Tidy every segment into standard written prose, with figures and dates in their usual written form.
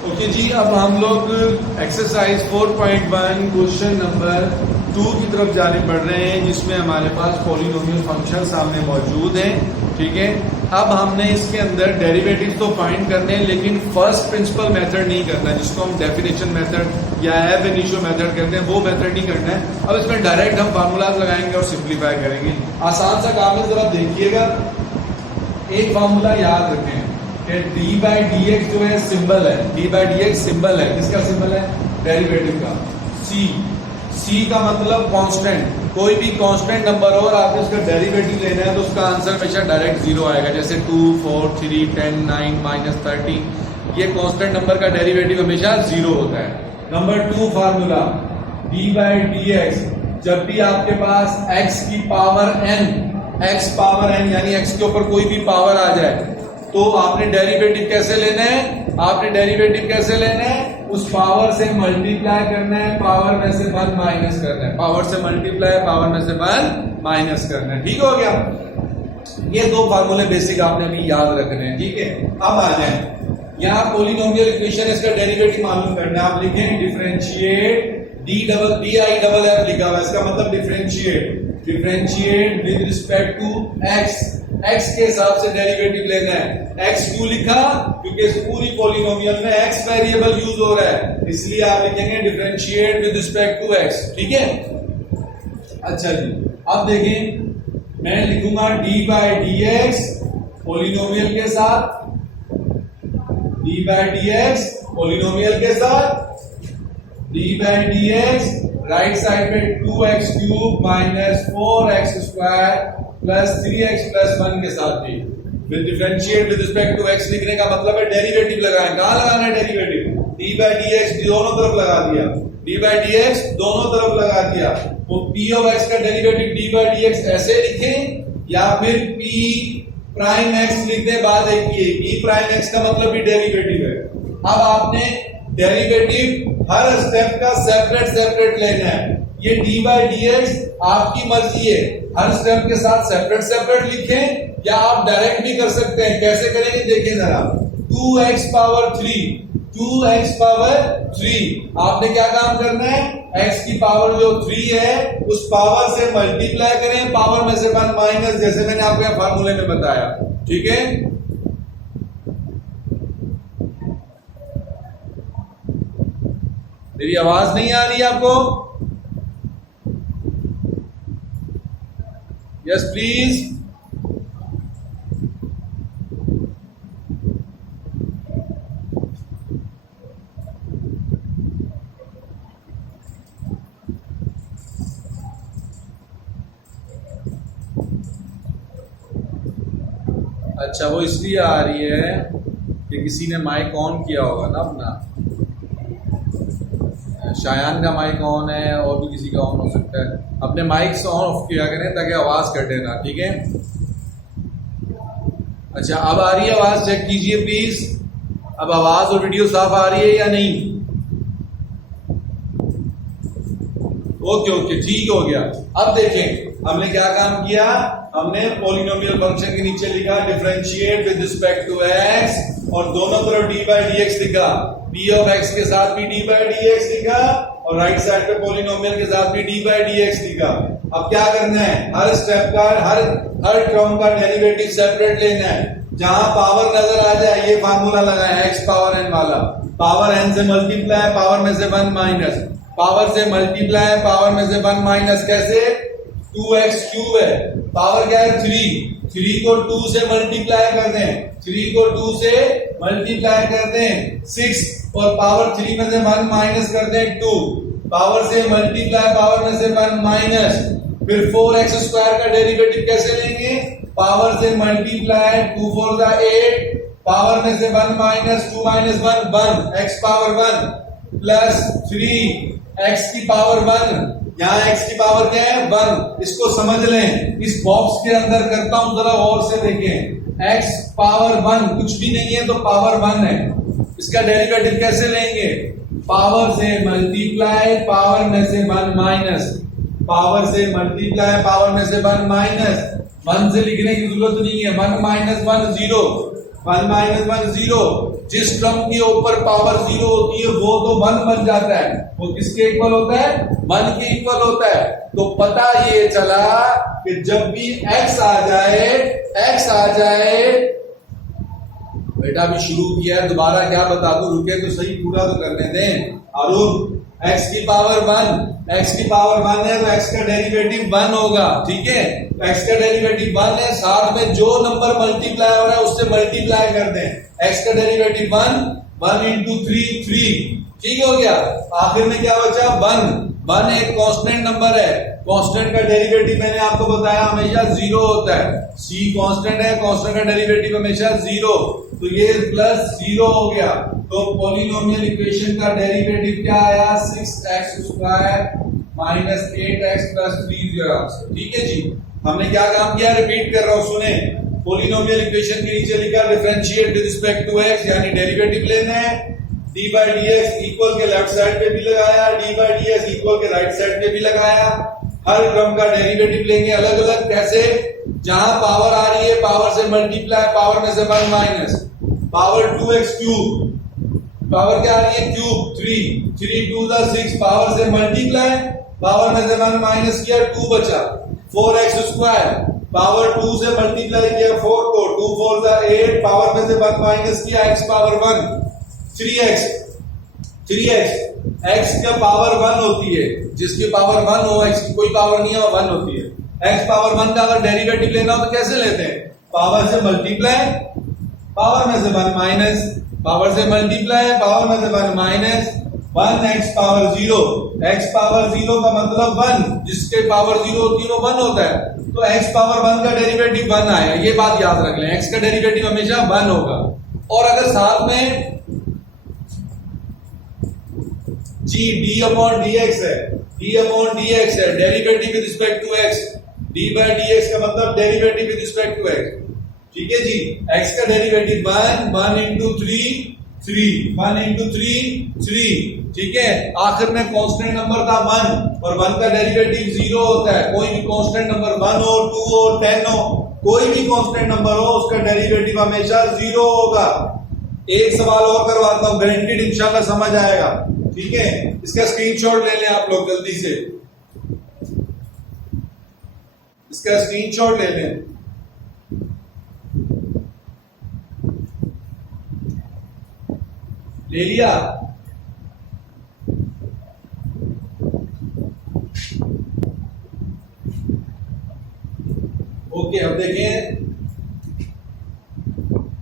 Okay जी, अब हम लोग एक्सरसाइज 4.1 क्वेश्चन नंबर 2 की तरफ जाने पड़ रहे हैं, जिसमें हमारे पास पॉलिनोमियल फंक्शन सामने मौजूद हैं। ठीक है, अब हमने इसके अंदर डेरिवेटिव तो फाइंड करने हैं, लेकिन फर्स्ट प्रिंसिपल मेथड नहीं करना, जिसको हम डेफिनेशन मेथड या एब इनिशियो मेथड कहते हैं, वो मेथड नहीं करना है। अब इसमें डायरेक्ट हम फार्मूलाज लगाएंगे और सिंप्लीफाई करेंगे। आसान सा काम है, जरा देखिएगा। एक फार्मूला याद रखें कि डी बाई डी एक्स जो है सिंबल है, D by d x symbol है, किसका सिंबल है? डेरिवेटिव का। सी, सी का मतलब कांस्टेंट। कोई भी कांस्टेंट नंबर हो और आपने उसका डेरिवेटिव लेना है तो उसका आंसर हमेशा डायरेक्ट जीरो आएगा। जैसे 2, 4, 3, 10, 9, -13, ये कांस्टेंट नंबर का डेरिवेटिव हमेशा जीरो होता है। Number 2 formula D by d x, जब भी आपके पास x की power n, x power n यानी x के ऊपर कोई भी पावर आ जाए तो आपने डेरिवेटिव कैसे लेना है? आपने डेरिवेटिव कैसे लेना है? उस पावर से मल्टीप्लाई करना है, पावर में से 1 माइनस करना है। पावर से मल्टीप्लाई, पावर में से 1 माइनस करना है। ठीक हो गया? ये दो फार्मूले बेसिक आपने भी याद रखने हैं। ठीक है, अब आ जाए यहाँ पॉलिनोमियल इक्वेशन, इसका डेरिवेटिव मालूम करना है। आप लिखें differentiate, D I double F लिखा हुआ है, इसका मतलब differentiate with respect to X. X के हिसाब से डेरिवेटिव लेना है। एक्स क्यों लिखा? क्योंकि इस पूरी पॉलिनोमियल में एक्स वेरिएबल यूज हो रहा है, इसलिए आप लिखेंगे differentiate with respect to x. ठीक है, अच्छा जी। अब देखें, मैं लिखूंगा d by d x polynomial के साथ, d by d x polynomial के साथ, d by d x right side में 2x cube minus 4x square plus 3x plus 1 के साथ भी। With differentiate with respect to x लिखने का मतलब है डेरिवेटिव लगाएं। कहां लगाना है derivative? d by d x दोनों तरफ लगा दिया, d बाई डी एक्स दोनों तरफ लगा दिया। तो p ऑफ x का derivative d by d x ऐसे लिखें या फिर p प्राइम x लिख दें। बात एक ही है, p प्राइम x का मतलब भी डेरिवेटिव है। अब आपने डेरिवेटिव हर स्टेप का सेपरेट सेपरेट लेना है। ये d बाई डी एक्स आपकी मर्जी है, हर स्टेप के साथ सेपरेट सेपरेट लिखें या आप डायरेक्ट भी कर सकते हैं। कैसे करेंगे देखिए जरा। 2x पावर 3, 2x पावर 3, आपने क्या काम करना है? x की पावर जो 3 है उस पावर से मल्टीप्लाई करें, पावर में से 1 माइनस, जैसे मैंने आपको फार्मूले में बताया। ठीक है, मेरी आवाज नहीं आ रही आपको? Yes please. अच्छा, वो इसलिए आ रही है कि किसी ने माइक ऑन किया होगा ना अपना। शायान का माइक ऑन है और भी किसी का ऑन हो सकता है। अपने माइक ऑन ऑफ किया करें ताकि आवाज कटे ना। ठीक है, अच्छा अब आ रही है आवाज? चेक कीजिए प्लीज। अब आवाज और वीडियो साफ आ रही है या नहीं? ओके ओके, ठीक हो गया। अब देखें हमने क्या काम किया। हमने पॉलिनोमियल फंक्शन के नीचे लिखा differentiate with respect to x और दोनों तरफ डी बाई डी एक्स लिखा। p ऑफ x के साथ भी d बाई डी एक्स लिखा और राइट साइड पे पॉलिनोमियल के साथ भी d बाई डी एक्स लिखा। अब क्या करना है? हर स्टेप का, हर टर्म का डेरिवेटिव सेपरेट लेना है। जहां पावर नजर आ जाए ये फार्मूला लगाए x पावर n वाला। पावर n से मल्टीप्लाई, पावर में से 1 माइनस, पावर से मल्टीप्लाई, पावर में से 1 माइनस। कैसे? 2x क्यूब है, पावर क्या है? 3 को 2 से मल्टीप्लाई कर दें, 3 को 2 से मल्टीप्लाई कर दें 6 और पावर 3 में से 1 माइनस कर दें 2। पावर से मल्टीप्लाई, पावर में से 1 माइनस। फिर 4x स्क्वायर का डेरिवेटिव कैसे लेंगे? पावर से मल्टीप्लाई, 2 4 जा 8, पावर में से 1 minus, 2 minus 1 1, x power 1 plus 3x की पावर 1। यहाँ x की पावर क्या है? 1। इसको समझ लें, इस बॉक्स के अंदर करता हूं, जरा और से देखें। x पावर 1 कुछ भी नहीं है तो पावर 1 है। इसका डेरिवेटिव कैसे लेंगे? पावर से मल्टीप्लाई, पावर में से 1 माइनस, पावर से मल्टीप्लाई, पावर में से 1 माइनस। 1 से लिखने की जरूरत नहीं है, 1 माइनस 1 0, 1 माइनस 1 0। जिस टर्म के ऊपर पावर 0 होती है वो तो 1 बन जाता है, वो किसके इक्वल होता है? 1 के इक्वल होता है। तो पता ये चला कि जब भी x आ जाए, बेटा अभी शुरू किया है, दोबारा क्या बता दूं, रुके तो सही, पूरा तो करने दें। अरुण, x की पावर 1 है तो x का डेरिवेटिव 1 होगा, ठीक है? तो x का डेरिवेटिव 1 है, साथ में जो नंबर मल्टीप्लाई हो रहा है उससे मल्टीप्लाई कर दें। x का डेरिवेटिव 1 इंटू 3, ठीक हो गया। आखिर में क्या बचा? 1 एक कांस्टेंट नंबर है, कांस्टेंट का डेरिवेटिव मैंने आपको बताया हमेशा 0 होता है। c कांस्टेंट है, कांस्टेंट का डेरिवेटिव हमेशा 0, तो ये प्लस 0 हो गया। तो पॉलिनोमियल इक्वेशन का डेरिवेटिव क्या आया? 6x square minus 8x plus 3 ठीक है जी। हमने क्या काम किया? रिपीट कर रहा हूं, सुने। पॉलिनोमियल इक्वेशन के नीचे लिखा differentiate with respect to x, यानी डेरिवेटिव लेना है। d by dx इक्वल के लेफ्ट साइड पे भी लगाया, d by dx इक्वल के राइट साइड पे भी लगाया। हर क्रम का डेरिवेटिव लेंगे अलग अलग। कैसे? जहां पावर आ रही है पावर से मल्टीप्लाई, पावर में से 1 minus, power 2x cube, power क्या आ रही है? क्यूब 3 2 6, पावर से मल्टीप्लाई, पावर में से 1 माइनस किया, 2 बचा। 4x स्क्वायर, पावर 2 से मल्टीप्लाई किया 4 को, 2 4 8, पावर में से 1 माइनस किया, x पावर 1। 3x x का पावर 1 होती है, जिसकी पावर 1 हो, x की कोई पावर नहीं है, 1 होती है। x पावर 1 का अगर डेरिवेटिव लेना हो तो कैसे लेते हैं? पावर से मल्टीप्लाई, पावर में से 1 माइनस, पावर से मल्टीप्लाई, पावर में से 1 minus, 1x power 0। x power 0 का मतलब 1, जिसके पावर 0 होती है वो 1 होता है। तो x पावर 1 का डेरिवेटिव 1 आया, ये बात याद रख लें, x का डेरिवेटिव हमेशा 1 होगा। और अगर साथ में जी d अपॉन dx है, derivative with respect to x, d by dx का मतलब derivative with respect to x, ठीक है जी। x का डेरिवेटिव 1 इंटू 3, ठीक है। आखिर में कांस्टेंट नंबर था 1, और 1 का डेरिवेटिव 0 होता है। कोई भी कांस्टेंट नंबर 1 हो, 2 हो, 10 हो, कोई भी कांस्टेंट नंबर हो, उसका डेरिवेटिव हमेशा 0 होगा। एक सवाल और करवाता हूं, गारंटीड इंशाल्लाह समझ आएगा, ठीक है। इसका स्क्रीनशॉट ले लें आप लोग जल्दी से, इसका स्क्रीनशॉट ले लें। ले लिया? ओके, अब देखें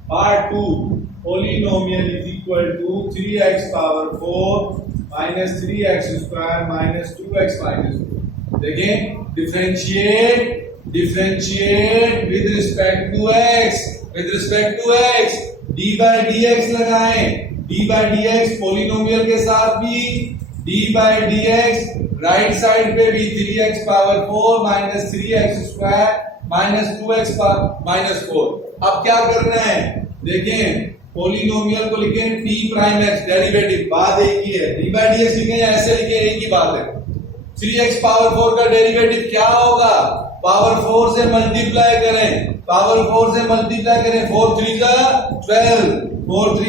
part 2, polynomial is equal to 3x power 4 minus 3x square minus 2x minus 2। देखें, differentiate with respect to x, d by dx लगाएं। d by dx पोलिनोमियल के साथ भी, d by dx right side पे भी 3x power 4 minus 3x square minus 2x minus 4। अब क्या करना है? देखें, पोलिनोमियल को लिखें t प्राइम x, डेरिवेटिव बात एक ही है। d by dx लिखें या ऐसे लिखें, एक ही बात है। 3x पावर 4 का डेरिवेटिव क्या होगा? पावर 4 से मल्टीप्लाई करें, 4 3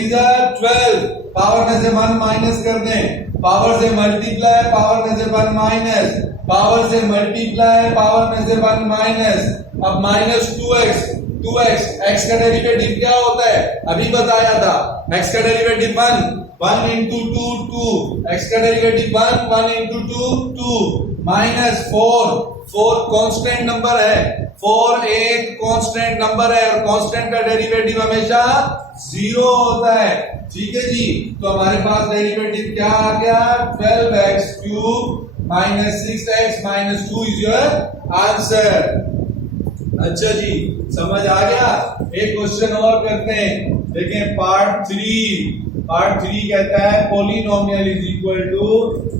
जा 12, पावर में से 1 माइनस कर दें, पावर से मल्टीप्लाई, पावर में से 1 माइनस, पावर से मल्टीप्लाई, पावर में से 1 माइनस, अब माइनस 2x, x का डेरिवेटिव क्या होता है? अभी बताया था, x का डेरिवेटिव 1 इंटू 2, x का derivative 1 into 2, minus 4 constant number है, 4 एक कांस्टेंट नंबर है, और कांस्टेंट का डेरिवेटिव हमेशा 0 होता है, ठीक है जी। तो हमारे पास डेरिवेटिव क्या आ गया? 12x cube minus 6x minus 2 is your answer. अच्छा जी, समझ आ गया? एक क्वेश्चन और करते हैं, देखें पार्ट 3 कहता है polynomial is equal to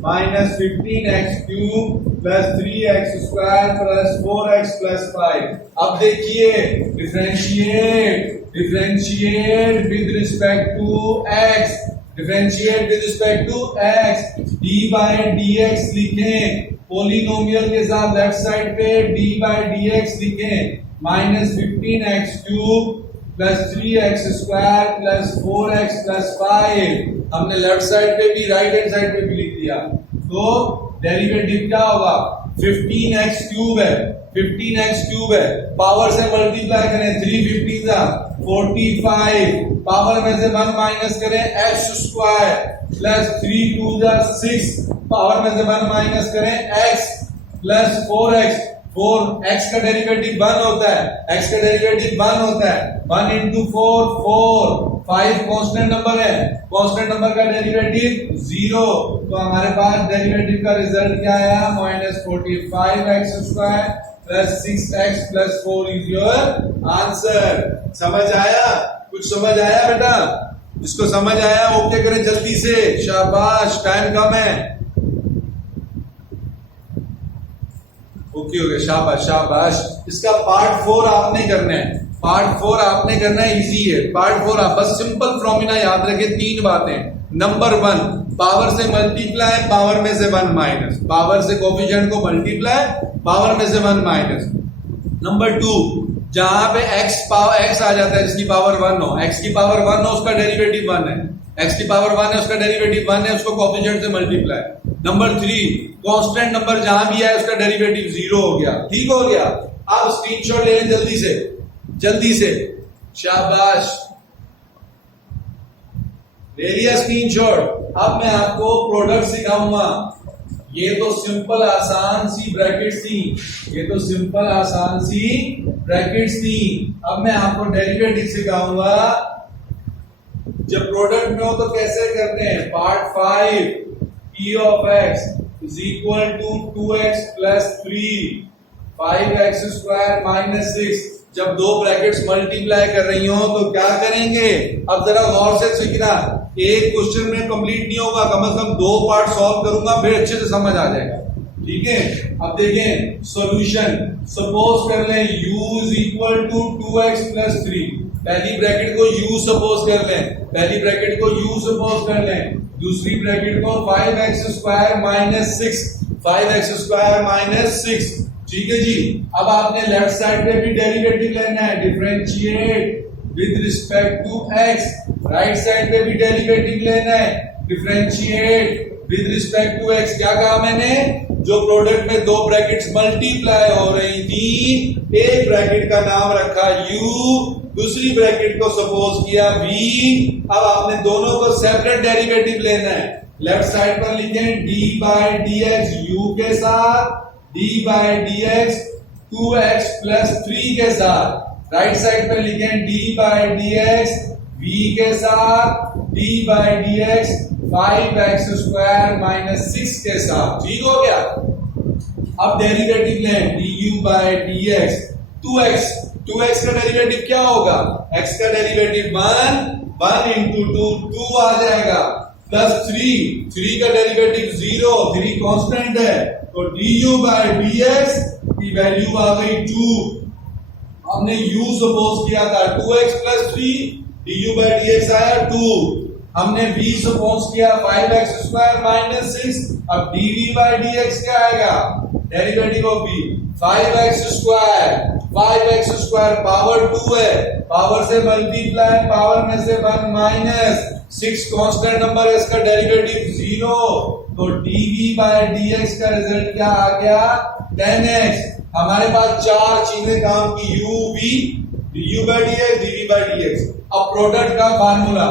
minus 15x cube plus 3x square plus 4x plus 5। अब देखिए, differentiate with respect to x, d by dx लिखें, पोलिनोमियल के साथ लेफ्ट साइड पे d by dx लिखें, minus 15x cube plus 3x² plus 4x plus 5 हमने left side पे भी राइट हैंड साइड पे भी लिख दिया। तो डेरिवेटिव क्या होगा? 15x क्यूब है, 15x क्यूब है, पावर से मल्टीप्लाई करें 3 15 45, पावर में से 1 माइनस करें x² प्लस 3 2 6, पावर में से 1 माइनस करें x प्लस 4x, 4x का डेरिवेटिव 1 होता है, x का डेरिवेटिव 1 होता है, 1 into 4 4, 5 कांस्टेंट नंबर है, कांस्टेंट नंबर का डेरिवेटिव 0, तो हमारे पास डेरिवेटिव का रिजल्ट क्या आया? -45x² plus 6x plus 4 is your answer. समझ आया? कुछ समझ आया बेटा? जिसको समझ आया ओके करें जल्दी से, शाबाश, टाइम कम है। ओके हो गया, शाबाश शाबाश। इसका पार्ट 4 आपने करना है, पार्ट 4 आपने करना है, इजी है। पार्ट 4 आप बस सिंपल फॉर्मूला याद रखें, 3 बातें। नंबर 1, पावर से मल्टीप्लाई, पावर में से 1 माइनस, पावर से कोफिशिएंट को मल्टीप्लाई, पावर में से 1 माइनस। नंबर 2, जहां पे x आ जाता है जिसकी पावर 1 हो, x की पावर 1 हो उसका डेरिवेटिव 1 है, x की पावर 1 है उसका डेरिवेटिव 1 है, उसको कोफिशिएंट से मल्टीप्लाई। नंबर 3, कांस्टेंट नंबर जहां भी है उसका डेरिवेटिव 0 हो गया। ठीक हो गया? अब स्क्रीनशॉट ले लें जल्दी से, जल्दी से, शाबाश, ले लिया स्क्रीनशॉट। अब मैं आपको प्रोडक्ट सिखाऊंगा। ये तो सिंपल आसान सी ब्रैकेट्स थी, ये तो सिंपल आसान सी ब्रैकेट्स थी। अब मैं आपको डेरिवेटिव सिखाऊंगा। जब प्रोडक्ट में हो तो कैसे करते हैं? Part 5, p of x is equal to 2x plus 3, 5x² minus 6। जब दो ब्रैकेट्स मल्टीप्लाई कर रही हो तो क्या करेंगे? अब जरा गौर से सीखना, एक क्वेश्चन में कंप्लीट नहीं होगा, कम से कम 2 पार्ट सॉल्व करूंगा, फिर अच्छे से समझ आ जाएगा। ठीक है? अब देखें सॉल्यूशन। सपोज कर लें u is equal to 2x plus 3, पहली ब्रैकेट को u सपोज कर लें, पहली ब्रैकेट को u सपोज कर लें, दूसरी ब्रैकेट को 5x² minus 6, 5x² minus 6। ठीक है जी। अब आपने लेफ्ट साइड पे भी डेरिवेटिव लेना है, differentiate with respect to x। Right side पे भी डेरिवेटिव लेना है, differentiate with respect to x। क्या कहा मैंने? जो प्रोडक्ट में दो ब्रैकेट्स मल्टीप्लाई हो रही थी, एक ब्रैकेट का नाम रखा u, दूसरी ब्रैकेट को सपोज किया v। अब आपने दोनों को सेपरेट डेरिवेटिव लेना है। लेफ्ट साइड पर लिखें d/dx u के साथ, d/dx 2x plus 3 के साथ। राइट साइड पर लिखें d/dx v के साथ, d/dx 5x² minus 6 के साथ। ठीक हो गया? अब डेरिवेटिव लें, du/dx 2x का डेरिवेटिव क्या होगा? x का डेरिवेटिव 1 into 2 आ जाएगा, प्लस 3 का डेरिवेटिव 0, 3 कांस्टेंट है, तो du/dx की वैल्यू आ गई 2। हमने u सपोज किया था 2x plus 3, du/dx आया 2। हमने v सपोज किया 5x² minus 6, अब dv/dx क्या आएगा? Derivative of v 5x² power 2 है, पावर से मल्टीप्लाई, पावर में से 1 माइनस 6 कांस्टेंट नंबर है, इसका डेरिवेटिव 0, तो dv/dx का रिजल्ट क्या आ गया? 10x। हमारे पास 4 चीजें काम की, u v du/dx dv/dx। अब प्रोडक्ट का फार्मूला,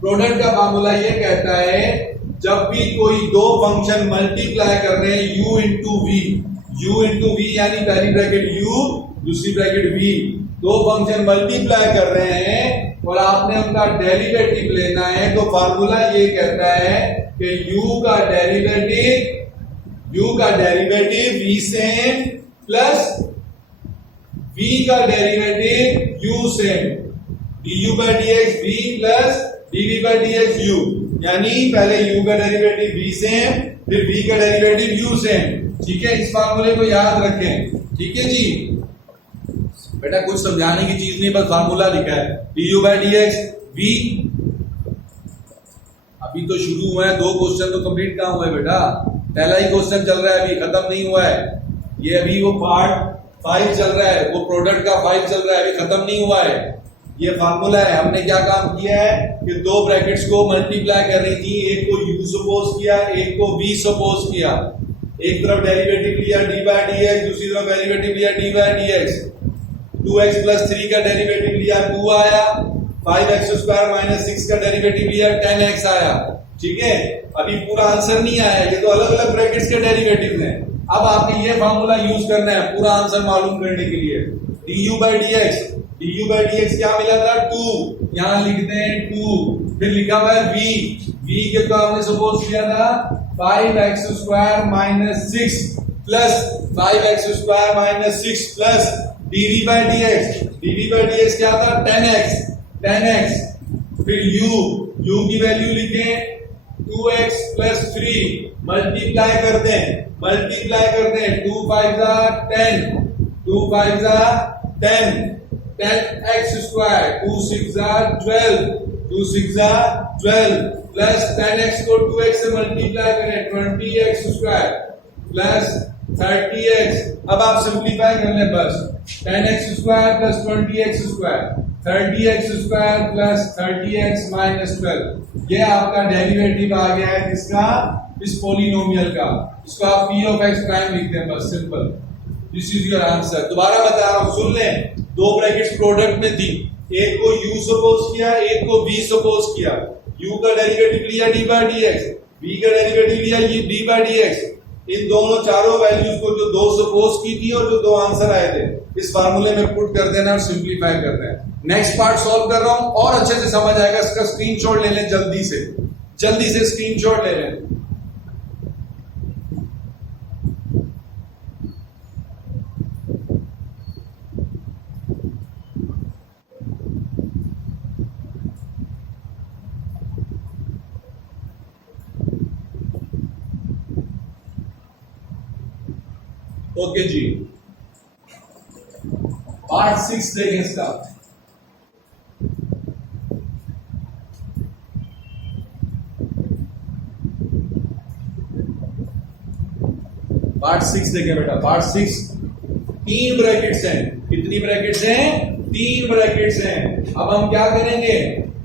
प्रोडक्ट का फार्मूला ये कहता है जब भी कोई दो फंक्शन मल्टीप्लाई कर रहे हैं u इंटू v यानी पहली ब्रैकेट u, दूसरी ब्रैकेट v, दो फंक्शन मल्टीप्लाई कर रहे हैं और आपने उनका डेरिवेटिव लेना है, तो फार्मूला ये कहता है कि u का derivative v same plus v का derivative u same, du/dx v plus dv/dx u, यानी पहले u का डेरिवेटिव v सेम, फिर v का डेरिवेटिव u सेम। ठीक है? इस फार्मूले को याद रखें। ठीक है जी बेटा, कुछ समझाने की चीज नहीं, बस फार्मूला लिखा है du/dx v। अभी तो शुरू हुआ है, 2 क्वेश्चन तो कंप्लीट कहां हुआ है बेटा? पहला ही क्वेश्चन चल रहा है, अभी खत्म नहीं हुआ है। ये अभी वो पार्ट 5 चल रहा है, वो प्रोडक्ट का 5 चल रहा है, अभी खत्म नहीं हुआ है। ये फार्मूला है। हमने क्या काम किया है कि दो ब्रैकेट्स को मल्टीप्लाई कर रही थी, एक को u सपोज किया, एक को v सपोज किया। एक तरफ डेरिवेटिव लिया d बाय dx, दूसरी तरफ डेरिवेटिव लिया d bye dx। 2x plus 3 का डेरिवेटिव लिया 2 आया, 5x स्क्वायर माइनस 6 का डेरिवेटिव लिया 10x आया। ठीक है, अभी पूरा आंसर नहीं आया, ये तो अलग अलग ब्रैकेट्स के डेरिवेटिव हैं। अब आपने ये फार्मूला यूज करना है पूरा आंसर मालूम करने के लिए। du बाय dx क्या मिला था 2, यहां लिखते हैं 2, फिर लिखा हुआ है v के तो आपने सपोज किया था 5x square minus 6 plus 5x square minus 6 प्लस dv बाय dx क्या था 10x। फिर u की वैल्यू लिखें 2x प्लस 3, मल्टीप्लाई करते हैं 2 5 10, 2 5 10, 10x स्क्वायर, 2 6 12, 2 6 12 प्लस 10x को 2x से मल्टीप्लाई करें 20x स्क्वायर प्लस 30x। अब आप सिंप्लीफाई कर लें बस, 10x square plus 20x square, 30x square plus 30x minus 12। ये आपका डेरिवेटिव आ गया है किसका, इस पॉलिनोमियल का। इसको आप p ऑफ x प्राइम लिखते हैं बस, simple. This is your answer. दोबारा बता रहा हूं, सुन लें, दो ब्रैकेट्स प्रोडक्ट में थी, एक को u सपोज किया, एक को v सपोज किया। u का डेरिवेटिव लिया d बाय dx, v का डेरिवेटिव लिया ये d बाय dx। इन दोनों चारों वैल्यूज को जो दो सपोज की थी और जो दो आंसर आए थे, इस फार्मूले में पुट कर देना और सिंप्लीफाई कर देना। नेक्स्ट पार्ट सॉल्व कर रहा हूं और अच्छे से समझ आएगा। इसका स्क्रीनशॉट ले लें, जल्दी से स्क्रीनशॉट ले लें। ओके जी, पार्ट 6 देखें इसका। पार्ट 6 देखें बेटा, पार्ट 6। 3 ब्रैकेट्स हैं। कितनी ब्रैकेट्स हैं? 3 ब्रैकेट्स हैं। अब हम क्या करेंगे,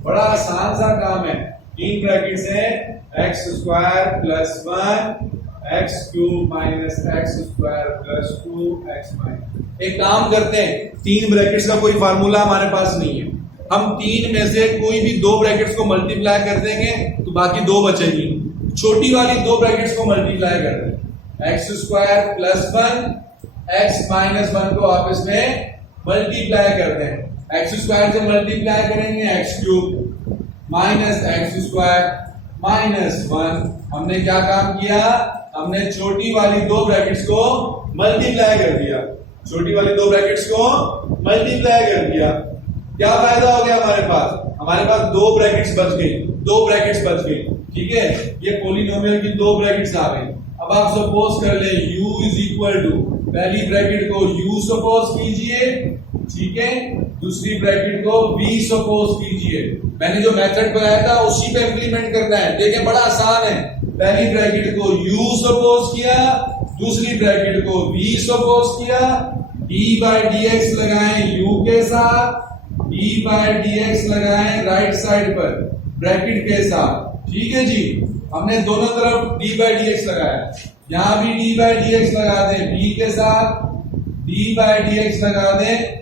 बड़ा आसान सा काम है। 3 ब्रैकेट्स हैं, x square plus 1 x cube minus x square plus 2x minus. एक काम करते हैं, 3 ब्रैकेट्स का कोई फार्मूला हमारे पास नहीं है। हम 3 में से कोई भी 2 ब्रैकेट्स को मल्टीप्लाई कर देंगे तो बाकी 2 बचेगी। छोटी वाली 2 ब्रैकेट्स को मल्टीप्लाई कर देंगे, x square plus 1 x minus 1 को आपस में मल्टीप्लाई कर दें। एक्स स्क्वायर से मल्टीप्लाई करेंगे x cube minus x square minus 1। हमने क्या काम किया, हमने छोटी वाली 2 ब्रैकेट्स को मल्टीप्लाई कर दिया। छोटी वाली 2 ब्रैकेट्स को मल्टीप्लाई कर दिया। क्या फायदा हो गया हमारे पास? हमारे पास 2 ब्रैकेट्स बच गई, 2 ब्रैकेट्स बच गई। ठीक है, ये पॉलिनोमियल की 2 ब्रैकेट्स आ गई। अब आप सपोज कर ले u इज इक्वल टू, पहली ब्रैकेट को u सपोज कीजिए, ठीक है, दूसरी ब्रैकेट को v सपोज कीजिए। मैंने जो मेथड बताया था उसी पे इंप्लीमेंट करना है। देखें बड़ा आसान है। पहली ब्रैकेट को u सपोज किया, दूसरी ब्रैकेट को v सपोज किया, d बाय dx लगाएं u के साथ, d बाय dx लगाएं राइट साइड पर ब्रैकेट के साथ। ठीक है जी, हमने दोनों तरफ d बाय dx लगाया। यहां भी d बाय dx लगा दें b के साथ, d बाय dx लगा दें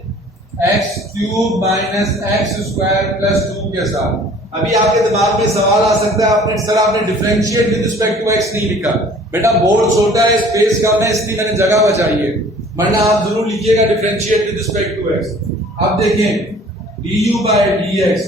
x cube minus x square plus 2 के साथ। अभी आपके दिमाग में सवाल आ सकता है, आपने सर आपने differentiate with respect to x नहीं लिखा। बेटा बोर्ड छोटा है, स्पेस कम है, इसलिए मैंने जगह बचाई है, वरना आप जरूर लिखिएगा differentiate with respect to x. अब देखें du by dx,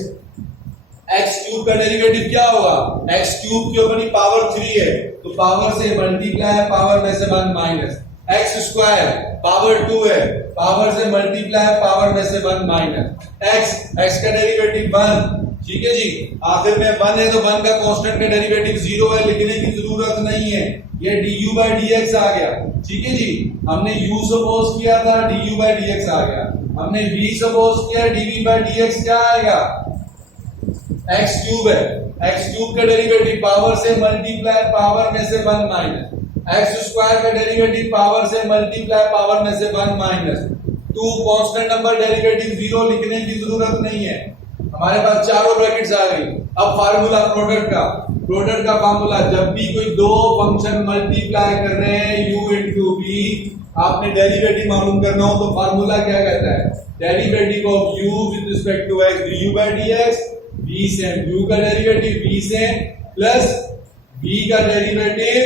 x cube का डेरिवेटिव क्या होगा, एक्स क्यूब के ऊपर पावर 3 है तो पावर से मल्टीप्लाई, पावर में से 1 माइनस, एक्स स्क्वायर पावर 2 है, पावर से मल्टीप्लाई, पावर में से 1 माइनस, एक्स का डेरिवेटिव 1। ठीक है जी, आखिर में 1 है तो 1 का कांस्टेंट का डेरिवेटिव 0 है, लिखने की जरूरत नहीं है, ये du बाय dx आ गया। ठीक है जी, हमने u सपोज किया था, du बाय dx आ गया। हमने v सपोज किया, dv बाय dx क्या आएगा, एक्स क्यूब है, एक्स क्यूब का डेरिवेटिव पावर से मल्टीप्लाई, पावर में से 1 माइनस, एक्स स्क्वायर का डेरिवेटिव पावर से मल्टीप्लाई, पावर में से 1 minus, two constant number derivative 0 लिखने की जरूरत नहीं है, हमारे पास चारों ब्रैकेट्स आ गई। अब फार्मूला प्रोडक्ट का फार्मूला, जब भी कोई दो फंक्शन मल्टीप्लाई कर रहे हैं u इंटू v, आपने डेरिवेटिव मालूम करना हो तो फार्मूला क्या कहता है, derivative of u with respect to x du by dx, v से u का डेरिवेटिव v से प्लस v का डेरिवेटिव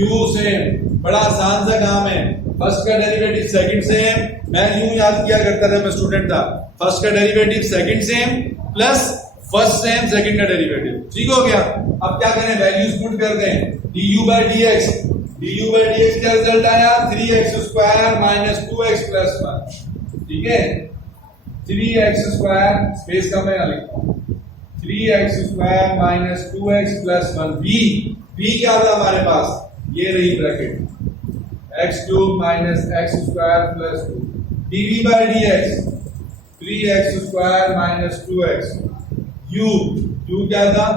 u से। बड़ा आसान सा काम है, फर्स्ट का डेरिवेटिव सेकंड सेम, मैं यूं याद किया करता था, मैं स्टूडेंट था, फर्स्ट का derivative second same plus first sem second का डेरिवेटिव, ठीक हो गया। अब क्या करें, वैल्यूज पुट कर दें, du by dx क्या रिजल्ट आया, 3x square minus 2x plus 1, ठीक है, 3x स्क्वायर स्पेस का मैं लिखता हूं, 3x square minus 2x plus 1, v क्या था हमारे पास, ये रही bracket, x cube minus x square plus 2, dv by dx 3x square minus 2x, u क्या था,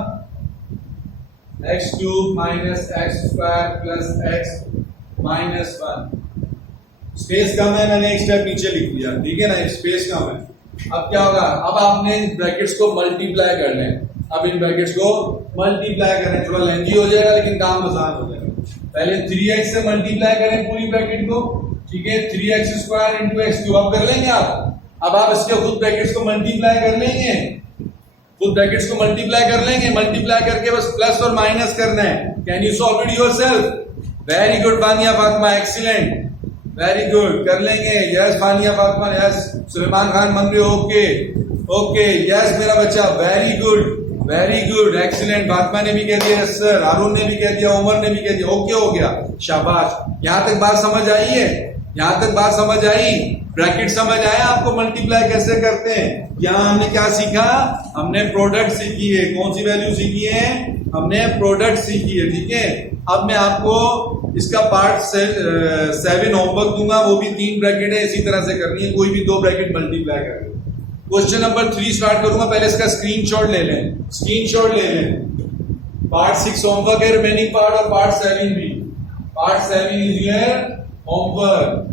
x cube minus x square plus x minus 1, space कम है, मैंने एक स्टेप नीचे लिख दिया, ठीक है ना, स्पेस कम है। अब क्या होगा, अब आपने इन ब्रैकेट्स को मल्टीप्लाई कर लें, अब इन ब्रैकेट्स को मल्टीप्लाई करें, थोड़ा लेंथी हो जाएगा लेकिन काम आसान हो जाएगा। पहले 3x से मल्टीप्लाई करें पूरी ब्रैकेट को, ठीक है, 3x square into x cube, अब कर लेंगे आप, अब आप इसके खुद ब्रैकेट्स को मल्टीप्लाई कर लेंगे, खुद ब्रैकेट्स को मल्टीप्लाई कर लेंगे, मल्टीप्लाई करके बस प्लस और माइनस करना है। Can you solve it yourself? Very good Fania Fatima, excellent, very good, कर लेंगे। यस फानिया फातिमा, यस सुलेमान खान बन रहे हो, ओके ओके, यस मेरा बच्चा, वेरी गुड एक्सीलेंट, फातिमा ने भी कह दिया यस सर, हारून ने भी कह दिया, उमर ने भी कह दिया, ओके हो गया, शाबाश। यहां तक बात समझ आई है, यहां तक बात समझ आई, ब्रैकेट समझ आया आपको मल्टीप्लाई कैसे करते हैं। यहां हमने क्या सीखा, हमने प्रोडक्ट सीखी है, कौन सी वैल्यू सीखी है, हमने प्रोडक्ट सीखी है, ठीक है। अब मैं आपको इसका पार्ट 7 होमवर्क दूंगा, वो भी 3 ब्रैकेट है, इसी तरह से करनी है, कोई भी 2 ब्रैकेट मल्टीप्लाई कर। क्वेश्चन नंबर 3 स्टार्ट करूंगा, पहले इसका स्क्रीनशॉट ले लें, पार्ट 6 होमवर्क है, रिमेनिंग पार्ट और पार्ट 7 भी, part 7 is here homework.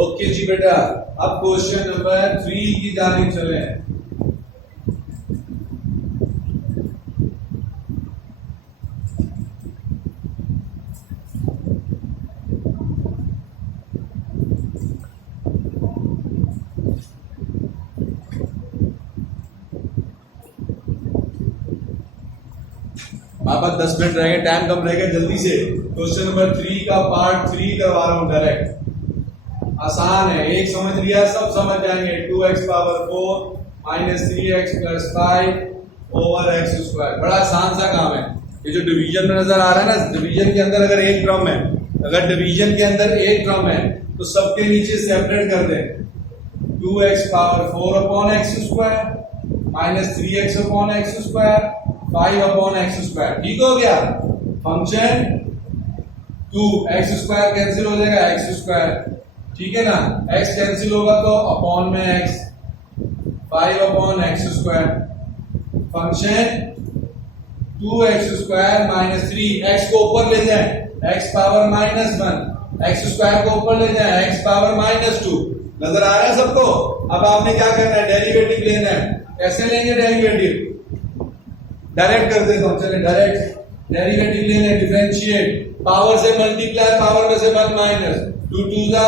Okay जी बेटा, अब क्वेश्चन नंबर 3 की जानिब चले। आप 10 मिनट रहेंगे, टाइम कम रहेगा, जल्दी से क्वेश्चन नंबर 3 का पार्ट 3 करवा रहा हूं डायरेक्ट। आसान है, एक समझ लिया सब समझ जाएंगे। 2x power 4 minus 3x plus 5 over x square, बड़ा आसान सा काम है। ये जो डिवीजन में नजर आ रहा है ना, डिवीजन के अंदर अगर एक टर्म है, अगर डिवीजन के अंदर एक टर्म है तो सबके नीचे सेपरेट कर दें। 2x power 4 upon x square minus 3x upon x square 5 upon x square, ठीक हो गया। फंक्शन 2x स्क्वायर कैंसिल हो जाएगा, x स्क्वायर, ठीक है ना, x कैंसिल होगा तो अपॉन में x, 5 upon x square, function 2x square minus 3, x को ऊपर ले जाएं, x power minus 1, x square को ऊपर ले जाएं, x पावर माइनस 2, नजर आ रहा है सबको। अब आपने क्या करना है, डेरिवेटिव लेना है। कैसे लेंगे डेरिवेटिव, डायरेक्ट कर देता हूं, चले डायरेक्ट डेरिवेटिव लेने, डिफरेंशिएट, पावर से मल्टीप्लाई, पावर में से 1 माइनस, 2 2 जा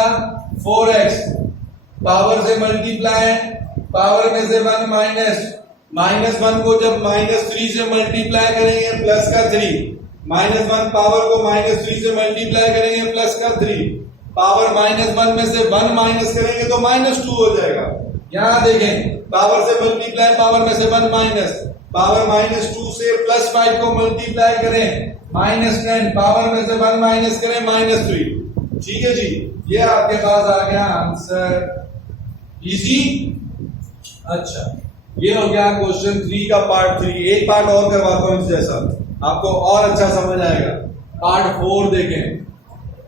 4x, पावर से मल्टीप्लाई, पावर में से 1 माइनस, माइनस 1 को जब माइनस 3 से मल्टीप्लाई करेंगे प्लस का 3, माइनस 1 पावर को माइनस 3 से मल्टीप्लाई करेंगे प्लस का 3, पावर माइनस 1 में से 1 माइनस करेंगे तो माइनस 2 हो जाएगा। यहां देखें, पावर से मल्टीप्लाई, पावर में से 1 माइनस, पावर माइनस 2 से प्लस 5 को मल्टीप्लाई करें माइनस 10, पावर में से 1 माइनस करें माइनस 3, ठीक है जी। ये आपके पास आ गया आंसर, इजी। अच्छा, ये हो गया क्वेश्चन 3 का पार्ट 3। एक पार्ट और करवाता हूं इस जैसा, आपको और अच्छा समझ आएगा। पार्ट 4 देखें,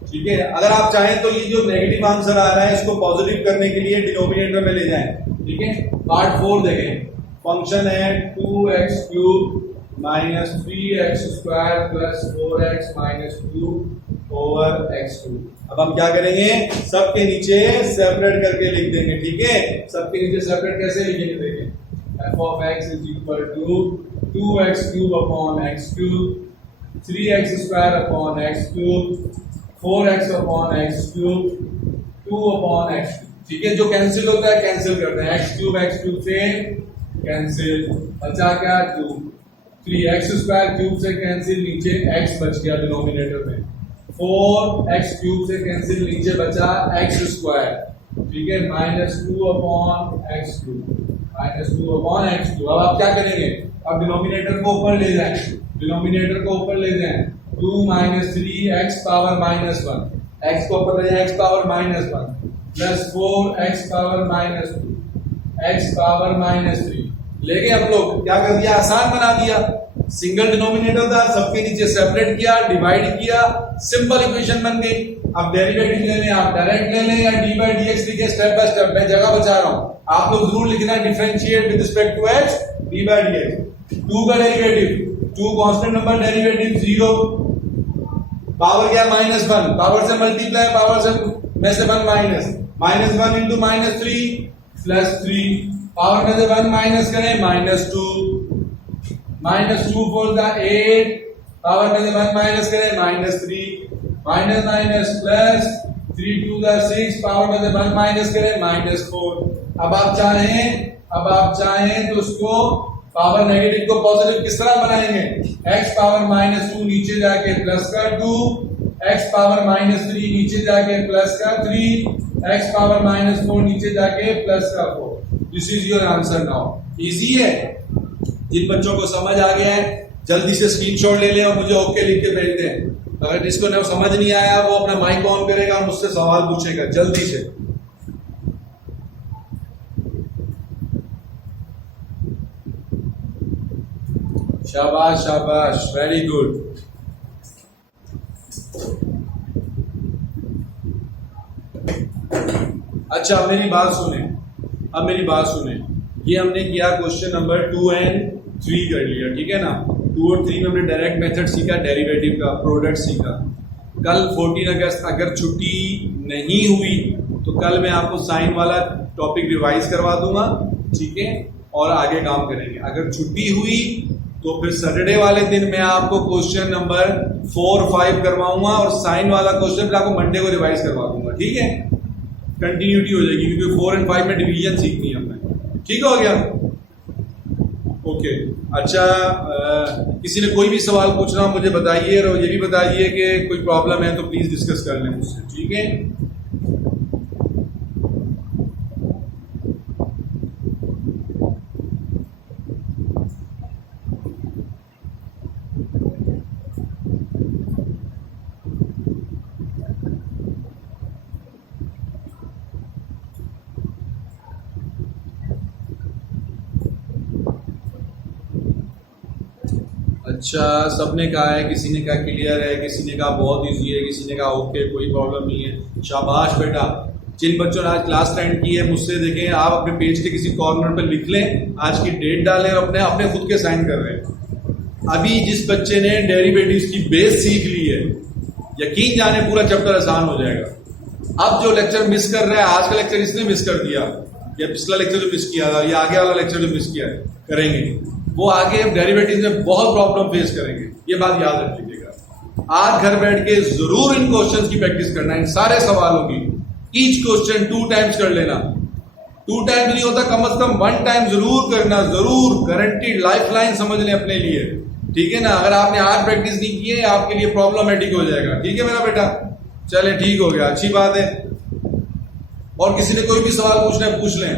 ठीक है। अगर आप चाहें तो ये जो नेगेटिव आंसर आ रहा है इसको पॉजिटिव करने के लिए डिनोमिनेटर में ले जाएं, ठीक है। पार्ट 4 देखें, फंक्शन है 2x³ minus 3x² plus 4x minus 2/x²। अब हम क्या करेंगे, सबके नीचे सेपरेट करके लिख देंगे। ठीक है, सबके नीचे सेपरेट कैसे लिखेंगे देखें, f(x) is equal to 2x³ upon x³, 3x² upon x³, 4x upon x³ 2/x²। ठीक है, जो कैंसिल होता है कैंसिल करते हैं, x³ से कैंसिल, बचा क्या 2, 3x² से कैंसिल, नीचे x बच गया डिनोमिनेटर में, 4x³ से कैंसिल, नीचे बचा x²। ठीक है, -2/x³, -2/x²। अब आप क्या करेंगे, अब डिनोमिनेटर को ऊपर ले जाएं, डिनोमिनेटर को ऊपर ले जाएं, 2 - 3x पावर -1, x को ऊपर ले जाएं, x power -1 plus 4x power -2, x power -3 लेके हम लोग क्या कर दिया, आसान बना दिया। सिंगल डिनोमिनेटर था, सबके नीचे सेपरेट किया, डिवाइड किया, सिंपल इक्वेशन बन गई। अब डेरिवेटिव ले लें, आप डायरेक्ट ले लें या d/dx लिखे, स्टेप बाय स्टेप, मैं जगह बचा रहा हूं। आप लोग जरूर लिखना है differentiate with respect to x d/dx। 2 का derivative, 2 constant number, derivative 0, power क्या -1, पावर से मल्टीप्लाई, पावर से में से 1 -1 इंटू -3 प्लस 3, पावर में से 1 माइनस करें -2, -2 4 का 8, पावर में से 1 माइनस करें -3, माइनस प्लस 3 2 का 6, पावर में से 1 माइनस करें -4। अब आप चाहें तो उसको पावर नेगेटिव को पॉजिटिव किस तरह बनाएंगे, x पावर -2 नीचे जाके प्लस का 2, x पावर -3 नीचे जाके प्लस का 3, x पावर -4 नीचे जाके प्लस का 4। This is your answer now. Easy है, जिन बच्चों को समझ आ गया है जल्दी से स्क्रीनशॉट ले लें और मुझे ओके लिख के भेज दें। अगर जिसको ना समझ नहीं आया वो अपना माइक ऑन करेगा और मुझसे सवाल पूछेगा जल्दी से। शाबाश शाबाश, वेरी गुड। अच्छा, अब मेरी बात सुने, ये हमने किया क्वेश्चन नंबर 2 and 3 कर लिया, ठीक है ना। 2 और 3 में हमने डायरेक्ट मेथड सीखा, डेरिवेटिव का प्रोडक्ट सीखा। कल 14 अगस्त अगर छुट्टी नहीं हुई तो कल मैं आपको साइन वाला टॉपिक रिवाइज करवा दूंगा, ठीक है, और आगे काम करेंगे। अगर छुट्टी हुई तो फिर सैटरडे वाले दिन मैं आपको क्वेश्चन नंबर 4 5 करवाऊंगा और साइन वाला क्वेश्चन फिर आपको मंडे को रिवाइज करवा दूंगा, ठीक है। कंटिन्यूटी हो जाएगी क्योंकि 4 और 5 में डिवीजन सीखनी है हमें, ठीक हो गया, ओके। अच्छा, किसी ने कोई भी सवाल पूछना मुझे बताइए और ये भी बताइए कि कोई प्रॉब्लम है तो प्लीज डिस्कस कर लें मुझसे, ठीक है। अच्छा, सबने कहा है, किसी ने कहा क्लियर है, किसी ने कहा बहुत इजी है, किसी ने कहा ओके कोई प्रॉब्लम नहीं है। शाबाश बेटा। जिन बच्चों ने आज क्लास अटेंड की है मुझसे देखें, आप अपने पेज के किसी कॉर्नर पर लिख लें, आज की डेट डालें और अपने अपने खुद के साइन कर रहे हैं। अभी जिस बच्चे ने डेरिवेटिव्स की बेस सीख ली है, यकीन जाने पूरा चैप्टर आसान हो जाएगा। अब जो लेक्चर मिस कर रहा है, आज का लेक्चर इसने मिस कर दिया या पिछला लेक्चर जो मिस किया था या आगे वाला लेक्चर जो मिस किया है करेंगे, वो आगे डेरिवेटिव में बहुत प्रॉब्लम फेस करेंगे, ये बात याद रख लीजिएगा। आज घर बैठ के जरूर इन क्वेश्चंस की प्रैक्टिस करना, इन सारे सवालों की। ईच क्वेश्चन 2 टाइम्स कर लेना, 2 टाइम्स नहीं होता, कम से कम 1 टाइम जरूर करना, जरूर, गारंटीड। लाइफलाइन समझ लें अपने लिए, ठीक है ना। अगर आपने आज प्रैक्टिस नहीं की है आपके लिए प्रॉब्लमेटिक हो जाएगा, ठीक है मेरा बेटा। चले, ठीक हो गया, अच्छी बात है। और किसी ने कोई भी सवाल पूछना है पूछ लें।